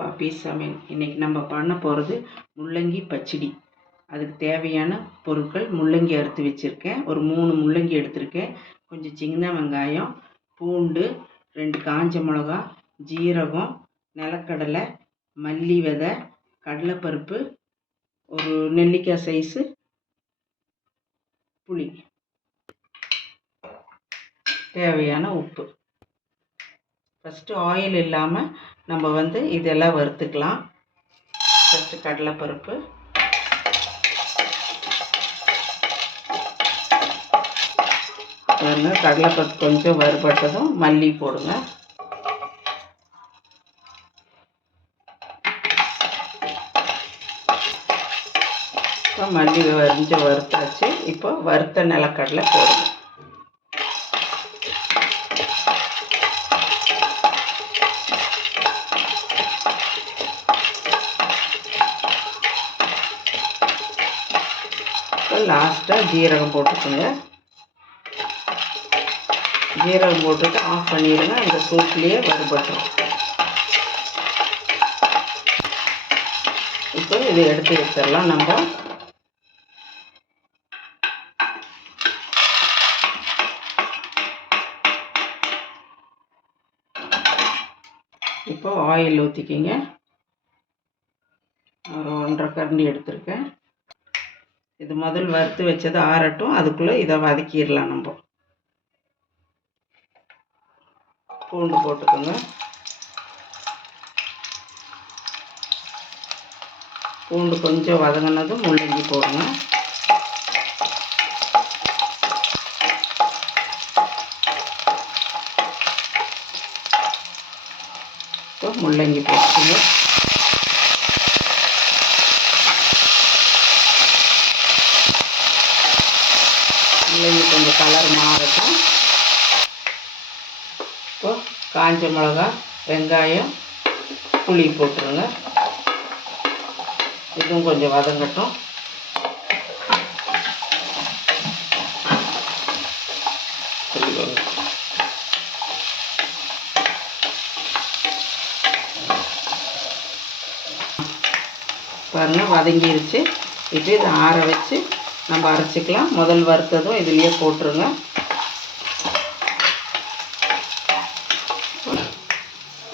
பாப்பி சமையல் இன்றைக்கி நம்ம பண்ண போகிறது முள்ளங்கி பச்சடி. அதுக்கு தேவையான பொருட்கள் முள்ளங்கி அறுத்து வச்சுருக்கேன். ஒரு மூணு முள்ளங்கி எடுத்திருக்கேன். கொஞ்சம் சின்ன வெங்காயம் பூண்டு ரெண்டு காஞ்ச மிளகா ஜீரகம் நிலக்கடலை மல்லி விதை கடலைப்பருப்பு ஒரு நெல்லிக்காய் சைஸு புளி. தேவையான உப்பு. ஃபஸ்ட்டு ஆயில் இல்லாமல் நம்ம வந்து இதெல்லாம் வறுத்துக்கலாம். ஃபஸ்ட்டு கடலைப்பருப்பு. பாருங்க கடலைப்பருப்பு கொஞ்சம் வறுபட்டதும் மல்லி போடுங்க. இப்போ மல்லி கொஞ்சம் வறுத்தாச்சு. இப்போ வறுத்த நிலக்கடலை போடுங்க இப்போ லாஸ்ட்டாக ஜீரகம் போட்டுக்கோங்க. ஜீரகம் போட்டுட்டு ஆஃப் பண்ணிடுங்க. இந்த சூட்லேயே வறுபட்டுரும். இப்போ இதை எடுத்து வச்சிடலாம். நம்ம இப்போ ஆயில் ஊற்றிக்கிங்க ஒரு ஒன்றரை கரண்டி எடுத்திருக்கேன். இது முதல் வறுத்து வச்சது ஆறட்டும் அதுக்குள்ளே இதை வதக்கிடலாம் நம்ம. பூண்டு போட்டுக்கோங்க. பூண்டு கொஞ்சம் வதங்கினதும் முள்ளங்கி போடுங்க இப்போ முள்ளங்கி போட்டுக்கோங்க. கொஞ்சம் கலர் மாறட்டும். இப்போ காஞ்ச மிளகா வெங்காயம் புளி போட்டுருங்க. இதுவும் கொஞ்சம் வதங்கட்டும். பாருங்கள் வதங்கிருச்சு. இப்போ இதை ஆற வச்சு நம்ம அரைச்சிக்கலாம். முதல் வறுத்ததும் இதுலேயே போட்டுருங்க.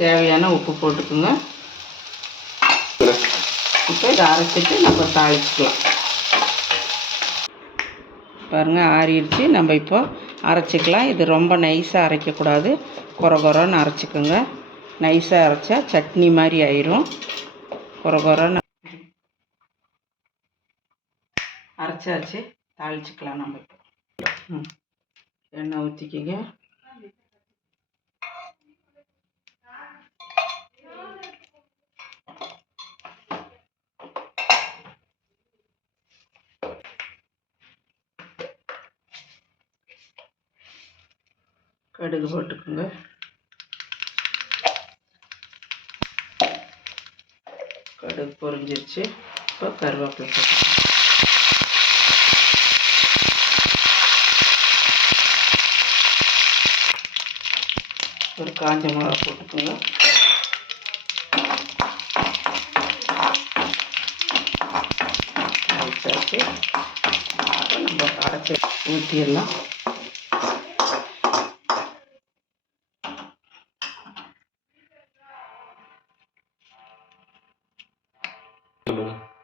தேவையான உப்பு போட்டுக்குங்க. இப்போ இதை அரைச்சிட்டு நம்ம தாளிச்சிக்கலாம். பாருங்கள் ஆறிடுச்சு. நம்ம இப்போ அரைச்சிக்கலாம். இது ரொம்ப நைஸாக அரைக்கக்கூடாது. குறை குறைன்னு அரைச்சிக்கோங்க. நைஸாக அரைச்சா சட்னி மாதிரி ஆயிரும். குறை குறைன்னு அரைச்சாச்சு தாளிச்சிக்கலாம் நம்ம இப்போ. ம். எண்ணெய் ஊற்றிக்கிங்க கடுகு போட்டுக்கோங்க. கடுகு பொரிஞ்சிருச்சு. இப்போ கருவேப்பிலை போட்டுக்கோங்க ஒரு காஞ்ச மிளகா போட்டுக்கோங்க வச்சாச்சு நம்ம அரைச்சி ஊற்றிடலாம்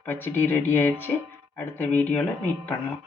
பச்சடி ரெடி ஆயிடுச்சு அடுத்த வீடியோவில் மீட் பண்ணலாம்